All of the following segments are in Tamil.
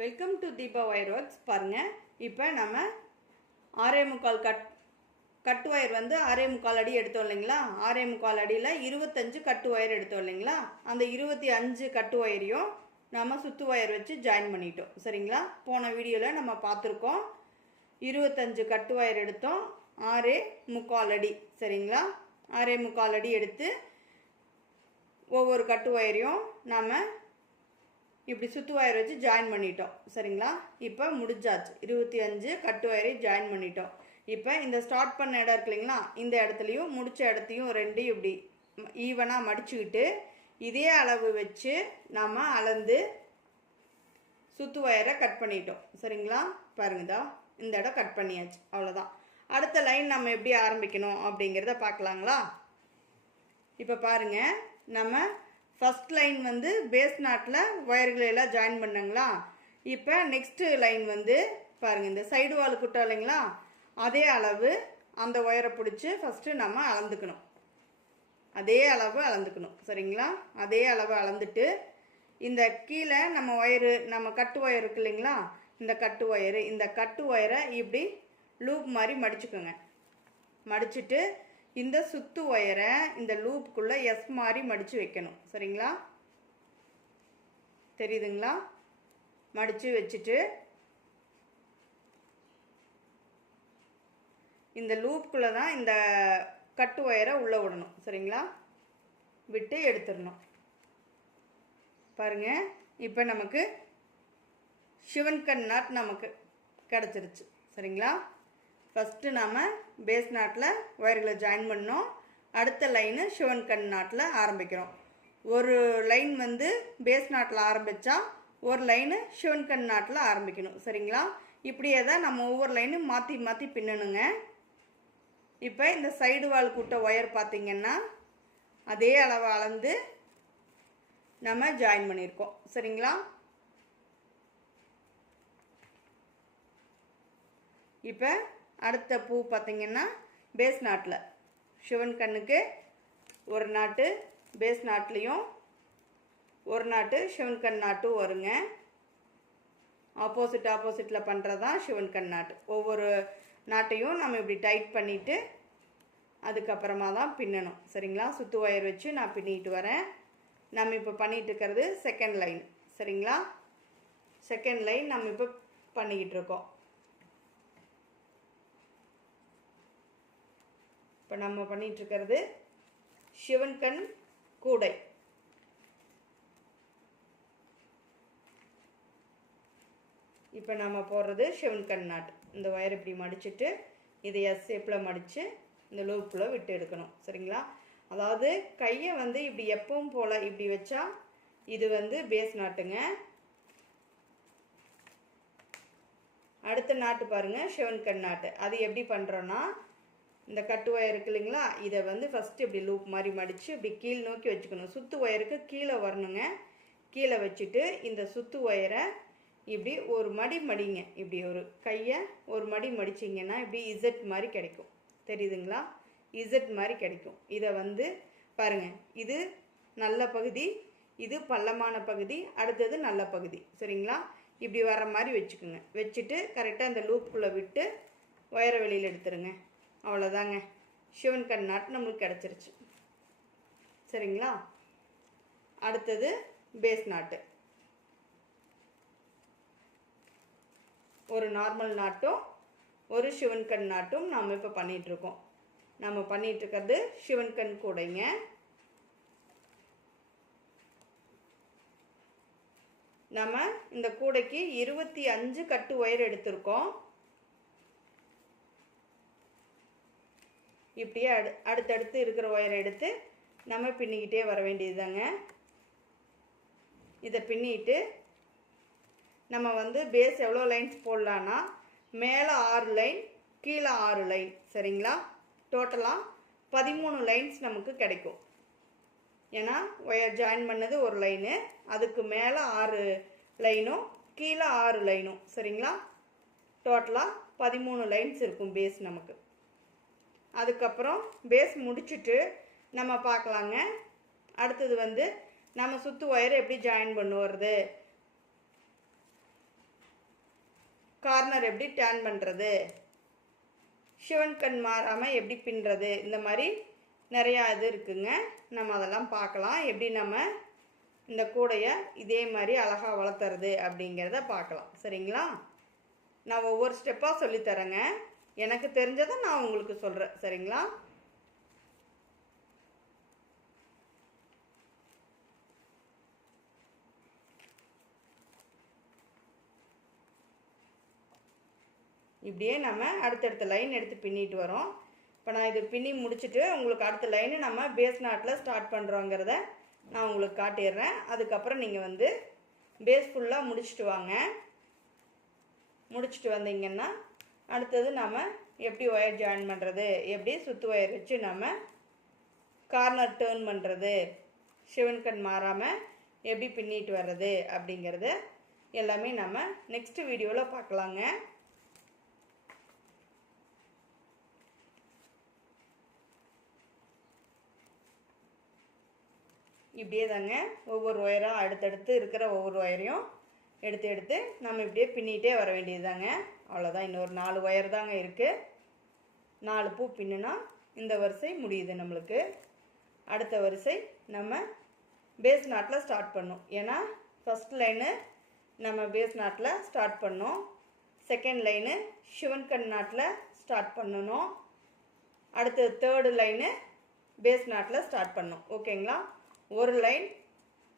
Welcome to Deepa wire works. பாருங்கள், இப்போ நம்ம 6.25 கட்டு ஒயர் வந்து 6.25 அடி எடுத்தோம் இல்லைங்களா? 6.25 அடியில் 25 கட்டு ஒயர் எடுத்தோம் இல்லைங்களா? அந்த 25 கட்டு ஒயரையும் நம்ம சுத்து ஒயர் வச்சு ஜாயின் பண்ணிட்டோம். சரிங்களா? போன வீடியோவில் நம்ம பார்த்துருக்கோம். 25 கட்டு ஒயர் எடுத்தோம், 6.25 அடி. சரிங்களா? 6.25 அடி எடுத்து ஒவ்வொரு கட்டு ஒயரையும் நாம் இப்படி சுத்து ஒயர் வச்சு ஜாயின் பண்ணிட்டோம். சரிங்களா? இப்போ முடிஞ்சாச்சு. 25 கட்டு ஒயரை ஜாயின் பண்ணிட்டோம். இப்போ இந்த ஸ்டார்ட் பண்ண இடம் இருக்கு இல்லைங்களா? இந்த இடத்துலையும் முடிச்ச இடத்தையும் ரெண்டையும் இப்படி ஈவனாக மடிச்சுக்கிட்டு இதே அளவு வச்சு நாம் அளந்து சுத்து ஒயரை கட் பண்ணிட்டோம். சரிங்களா? பாருங்கதா, இந்த இடம் கட் பண்ணியாச்சு. அவ்வளோதான். அடுத்த லைன் நம்ம எப்படி ஆரம்பிக்கணும் அப்படிங்கிறத பார்க்கலாங்களா? இப்போ பாருங்கள், நம்ம ஃபஸ்ட் லைன் வந்து பேஸ் நாட்டில் ஒயர்களை எல்லாம் ஜாயின் பண்ணங்களா? இப்போ நெக்ஸ்ட்டு லைன் வந்து பாருங்கள், இந்த சைடு வால் குட்டோம் இல்லைங்களா? அதே அளவு அந்த ஒயரை பிடிச்சி ஃபஸ்ட்டு நம்ம அளந்துக்கணும். அதே அளவு அளந்துக்கணும். சரிங்களா? அதே அளவு அளந்துட்டு இந்த கீழே நம்ம ஒயரு, நம்ம கட்டு ஒயர் இருக்கு இல்லைங்களா? இந்த கட்டு ஒயரை இப்படி லூப் மாதிரி மடிச்சுக்கோங்க. மடிச்சுட்டு இந்த சுத்து ஒயரை இந்த லூப்புக்குள்ளே எஸ் மாதிரி மடித்து வைக்கணும். சரிங்களா? தெரியுதுங்களா? மடித்து வச்சுட்டு இந்த லூப்புக்குள்ளே தான் இந்த கட்டு ஒயரை உள்ளே விடணும். சரிங்களா? விட்டு எடுத்துடணும். பாருங்கள், இப்போ நமக்கு சிவன் கண் நாட் நமக்கு கிடச்சிருச்சு. சரிங்களா? ஃபஸ்ட்டு நாம் பேஸ் நாட்டில் ஒயர்களை ஜாயின் பண்ணோம். அடுத்த லைனு சிவன் கண் நாட்டில் ஆரம்பிக்கிறோம். ஒரு லைன் வந்து பேஸ் நாட்டில் ஆரம்பித்தா ஒரு லைனு சிவன் கண் நாட்டில் ஆரம்பிக்கணும். சரிங்களா? இப்படியே தான் நம்ம ஒவ்வொரு லைனும் மாற்றி மாற்றி பின்னணுங்க. இப்போ இந்த சைடு வால் கூட்ட ஒயர் பார்த்திங்கன்னா அதே அளவு அளந்து நம்ம ஜாயின் பண்ணியிருக்கோம். சரிங்களா? இப்போ அடுத்த பூ பார்த்திங்கன்னா பேஸ் நாட்டில் சிவன் கண்ணுக்கு ஒரு நாட்டு, பேஸ் நாட்லேயும் ஒரு நாட்டு சிவன் கண் நாட்டும் வருங்க. ஆப்போசிட்டில் பண்ணுறது தான் சிவன் கண் நாட்டு. ஒவ்வொரு நாட்டையும் நம்ம இப்படி டைட் பண்ணிவிட்டு அதுக்கப்புறமா தான் பின்னணும். சரிங்களா? சுத்து ஒயர் வச்சு நான் பின்னிட்டு வரேன். நம்ம இப்போ பண்ணிகிட்டு இருக்கிறது செகண்ட் லைன். சரிங்களா? செகண்ட் லைன் நம்ம இப்போ பண்ணிக்கிட்டு இருக்கோம். இப்போ நம்ம பண்ணிகிட்ருக்கிறது சிவன் கண் கூடை. இப்போ நம்ம போடுறது சிவன் கண் நாட். இந்த ஒயர் இப்படி மடிச்சுட்டு இதை எஸ் ஷேப்பில் மடித்து இந்த லூப்பில் விட்டு எடுக்கணும். சரிங்களா? அதாவது கையை வந்து இப்படி எப்பவும் போல் இப்படி வச்சா இது வந்து பேஸ் நாட்டுங்க. அடுத்த நாட்டு பாருங்கள், சிவன் கண் நாட்டு. அது எப்படி பண்ணுறோன்னா, இந்த கட்டு ஒயர் இருக்கு இல்லைங்களா? இதை வந்து ஃபஸ்ட்டு இப்படி லூப் மாதிரி மடித்து இப்படி கீழ் நோக்கி வச்சுக்கணும். சுத்து ஒயருக்கு கீழே வரணுங்க. கீழே வச்சுட்டு இந்த சுத்து ஒயரை இப்படி ஒரு மடிங்க. இப்படி ஒரு கையை ஒரு மடிச்சிங்கன்னா இப்படி இசட் மாதிரி கிடைக்கும். தெரியுதுங்களா? இசட் மாதிரி கிடைக்கும். இதை வந்து பாருங்கள், இது நல்ல பகுதி, இது பள்ளமான பகுதி, அடுத்தது நல்ல பகுதி. சரிங்களா? இப்படி வர மாதிரி வச்சுக்கோங்க. வச்சுட்டு கரெக்டாக இந்த லூப்புக்குள்ளே விட்டு ஒயரை வெளியில் எடுத்துருங்க. அவ்வளோதாங்க, சிவன் கண் நாட் நம்மளுக்கு கிடச்சிருச்சு. சரிங்களா? அடுத்தது பேஸ் நாட்டு. ஒரு நார்மல் நாட்டும் ஒரு சிவன் கண் நாட்டும் நாம் இப்போ பண்ணிகிட்ருக்கோம். நம்ம பண்ணிகிட்ருக்கிறது சிவன் கண் கூடைங்க. நம்ம இந்த கூடைக்கு 25 கட்டு ஒயர் எடுத்திருக்கோம். இப்படியே அடுத்தடுத்து இருக்கிற ஒயரை எடுத்து நம்ம பின்னிக்கிட்டே வர வேண்டியதுதாங்க. இதை பின்னிட்டு நம்ம வந்து பேஸ் எவ்வளோ லைன்ஸ் போடலான்னா, மேலே 6 லைன், கீழே 6 லைன். சரிங்களா? டோட்டலாக 13 லைன்ஸ் நமக்கு கிடைக்கும். ஏன்னா ஒயர் ஜாயின் பண்ணது ஒரு லைனு, அதுக்கு மேலே 6 லைனும் கீழே 6 லைனும். சரிங்களா? டோட்டலாக 13 லைன்ஸ் இருக்கும் பேஸ் நமக்கு. அதுக்கப்புறம் பேஸ் முடிச்சுட்டு நம்ம பார்க்கலாங்க. அடுத்தது வந்து நம்ம சுத்து ஒயரை எப்படி ஜாயின் பண்ணுவது கார்னர் எப்படி டர்ன் பண்ணுறது, சிவன் கண் மாறாமல் எப்படி பின்னுறது, இந்த மாதிரி நிறையா இது இருக்குங்க. நம்ம அதெல்லாம் பார்க்கலாம். எப்படி நம்ம இந்த கூடையை இதே மாதிரி அழகாக வளர்த்துறது அப்படிங்கிறத பார்க்கலாம். சரிங்களா? நான் ஒவ்வொரு ஸ்டெப்பாக சொல்லித்தரேங்க. எனக்கு தெரிஞ்சதை நான் உங்களுக்கு சொல்கிறேன். சரிங்களா? இப்படியே நம்ம அடுத்தடுத்த லைன் எடுத்து பின்னிட்டு வரோம். இப்போ நான் இது பின்னி முடிச்சுட்டு உங்களுக்கு அடுத்த லைனு நம்ம பேஸ் நாட்டில் ஸ்டார்ட் பண்ணுறோங்கிறத நான் உங்களுக்கு காட்டிடுறேன். அதுக்கப்புறம் நீங்கள் வந்து பேஸ் ஃபுல்லாக முடிச்சுட்டு வாங்க. முடிச்சுட்டு வந்தீங்கன்னா அடுத்தது நம்ம எப்படி ஒயர் ஜாயின் பண்ணுறது, எப்படி சுற்று ஒயர் வச்சு நம்ம கார்னர் டேர்ன் பண்ணுறது, சிவன் கண் மாறாமல் எப்படி பின்னிட்டு வர்றது அப்படிங்கிறது எல்லாமே நம்ம நெக்ஸ்ட் வீடியோவில் பார்க்கலாங்க. இப்படியே தாங்க ஒவ்வொரு ஒயராக அடுத்தடுத்து இருக்கிற ஒவ்வொரு ஒயரையும் எடுத்து எடுத்து நம்ம இப்படியே பின்னிகிட்டே வர வேண்டியது தாங்க. அவ்வளோதான். இன்னொரு 4 ஒயர் தாங்க இருக்குது. 4 பூ பின்னுனா இந்த வரிசை முடியுது நம்மளுக்கு. அடுத்த வரிசை நம்ம பேஸ் நாட்டில் ஸ்டார்ட் பண்ணோம். ஏன்னா ஃபஸ்ட் லைனு நம்ம பேஸ் நாட்டில் ஸ்டார்ட் பண்ணோம், செகண்ட் லைனு சிவன் கண் நாட்டில் ஸ்டார்ட் பண்ணணும், அடுத்து தேர்டு லைனு பேஸ் நாட்டில் ஸ்டார்ட் பண்ணோம். ஓகேங்களா? ஒரு லைன்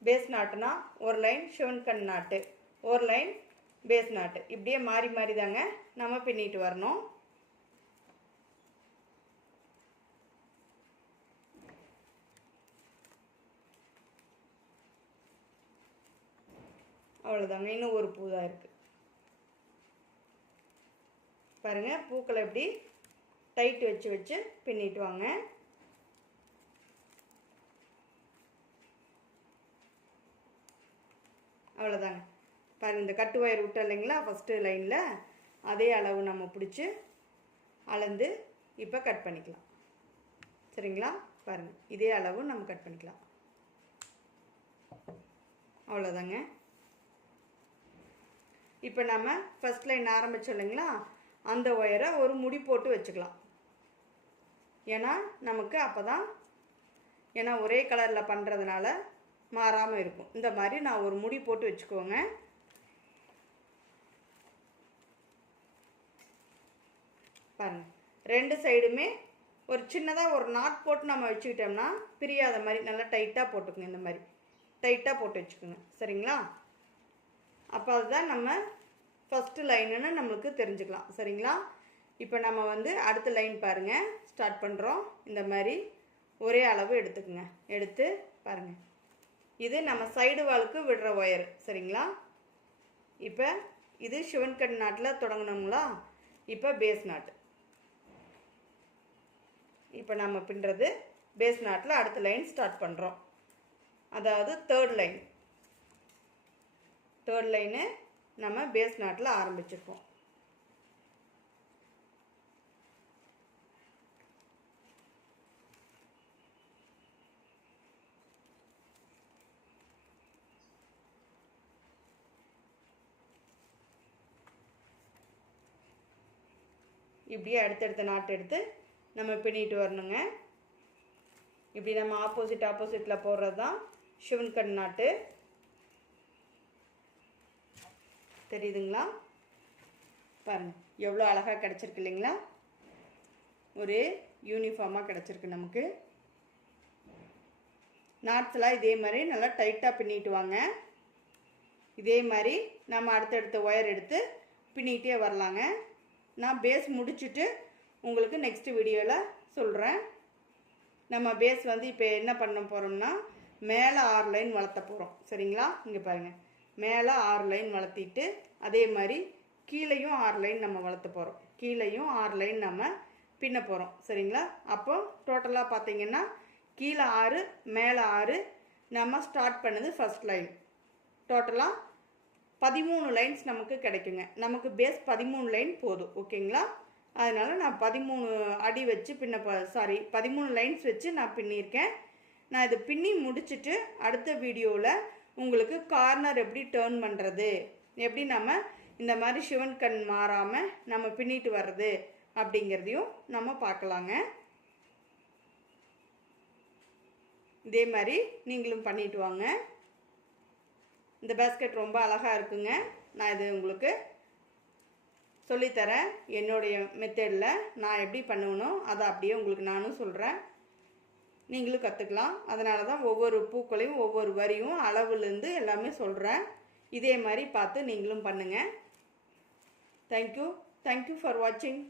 பேஸ் நாட்டுனா ஒரு லைன் சிவன் கண் நாட்டு, ஒரு லைன் பேஸ் நாட்டு, இப்படியே மாறி மாறி தாங்க நம்ம பின்னிட்டு வரணும். அவ்வளோதாங்க. இன்னும் ஒரு பூ தான் இருக்குது பாருங்கள். பூக்களை எப்படி டைட் வச்சு வச்சு பின்னிட்டு வாங்க. அவ்வளோதாங்க. பாருங்கள், இந்த கட்டு ஒயர் விட்டோம் இல்லைங்களா ஃபஸ்ட்டு லைனில், அதே அளவு நம்ம பிடிச்சி அளந்து இப்போ கட் பண்ணிக்கலாம். சரிங்களா? பாருங்கள், இதே அளவு நம்ம கட் பண்ணிக்கலாம். அவ்வளோதாங்க. இப்போ நம்ம ஃபஸ்ட் லைன் ஆரம்பித்தோம் இல்லைங்களா, அந்த ஒயரை ஒரு முடி போட்டு வச்சுக்கலாம். ஏன்னா நமக்கு அப்போ தான், ஏன்னா ஒரே கலரில் பண்ணுறதுனால மாறாமல் இருக்கும். இந்த மாதிரி நான் ஒரு முடி போட்டு வச்சுக்கோங்க. பாருங்கள், ரெண்டு சைடுமே ஒரு சின்னதாக ஒரு நாட் போட்டு நம்ம வச்சுக்கிட்டோம்னா பிரியாத மாதிரி நல்லா டைட்டாக போட்டுக்குங்க. இந்த மாதிரி டைட்டாக போட்டு வச்சுக்கோங்க. சரிங்களா? அப்போ அதுதான் நம்ம ஃபஸ்ட்டு லைனுன்னு நம்மளுக்கு தெரிஞ்சுக்கலாம். சரிங்களா? இப்போ நம்ம வந்து அடுத்த லைன் பாருங்கள் ஸ்டார்ட் பண்ணுறோம். இந்த மாதிரி ஒரே அளவு எடுத்துக்குங்க. எடுத்து பாருங்கள், இது நம்ம சைடு வாலுக்கு விடுற ஒயர். சரிங்களா? இப்போ இது சிவன் கண் நாட்டில் தொடங்கணுங்களா. இப்போ பேஸ் நாட்டு, இப்போ நம்ம பின்னுறது பேஸ் நாட்டில் அடுத்த லைன் ஸ்டார்ட் பண்ணுறோம். அதாவது தேர்ட் லைனு நம்ம பேஸ் நாட்டில் ஆரம்பிச்சிருக்கோம். இப்படியே அடுத்தடுத்த நாட்டு எடுத்து நம்ம பின்னிட்டு வரணுங்க. இப்படி நம்ம ஆப்போசிட்டில் போடுறது தான் சிவன் கண் நாட்டு. தெரியுதுங்களா? பாருங்கள், எவ்வளோ அழகாக கிடச்சிருக்கு இல்லைங்களா? ஒரு யூனிஃபார்மாக கிடச்சிருக்கு நமக்கு. நாட்ஸ்லாம் இதே மாதிரி நல்லா டைட்டாக பின்னிட்டு வாங்க. இதே மாதிரி நம்ம அடுத்தடுத்த ஒயர் எடுத்து பின்னிகிட்டே வரலாங்க. நான் பேஸ் முடிச்சுட்டு உங்களுக்கு நெக்ஸ்ட் வீடியோவில் சொல்கிறேன். நம்ம பேஸ் வந்து இப்போ என்ன பண்ண போகிறோம்னா மேலே 6 லைன் வளர்த்த போகிறோம். சரிங்களா? இங்கே பாருங்கள், மேலே 6 லைன் வளர்த்திட்டு அதே மாதிரி கீழேயும் 6 லைன் நம்ம வளர்த்த போகிறோம். கீழேயும் 6 லைன் நம்ம பின்ன போகிறோம். சரிங்களா? அப்போ டோட்டலாக பார்த்தீங்கன்னா கீழே 6 மேலே 6 நம்ம ஸ்டார்ட் பண்ணது ஃபஸ்ட் லைன். டோட்டலாக 13 லைன்ஸ் நமக்கு கிடைக்குங்க. நமக்கு பேஸ் 13 லைன் போதும். ஓகேங்களா? அதனால் நான் 13 அடி வச்சு 13 லைன்ஸ் வச்சு நான் பின்னியிருக்கேன். நான் இது பின்னி முடிச்சுட்டு அடுத்த வீடியோவில் உங்களுக்கு கார்னர் எப்படி டேர்ன் பண்ணுறது, எப்படி நம்ம இந்த மாதிரி சிவன் கண் மாறாமல் நம்ம பின்னிட்டு வர்றது அப்படிங்கிறதையும் நம்ம பார்க்கலாங்க. இதே மாதிரி நீங்களும் பண்ணிட்டு வாங்க. இந்த பேஸ்கெட் ரொம்ப அழகாக இருக்குங்க. நான் இது உங்களுக்கு சொல்லித்தரேன். என்னுடைய மெத்தடில் நான் எப்படி பண்ணுவேனோ அதை அப்படியே உங்களுக்கு நானும் சொல்கிறேன், நீங்களும் கற்றுக்கலாம். அதனால தான் ஒவ்வொரு பூக்களையும் ஒவ்வொரு வரியும் அளவுலேருந்து எல்லாமே சொல்கிறேன். இதே மாதிரி பார்த்து நீங்களும் பண்ணுங்கள். தேங்க்யூ ஃபார் வாட்சிங்.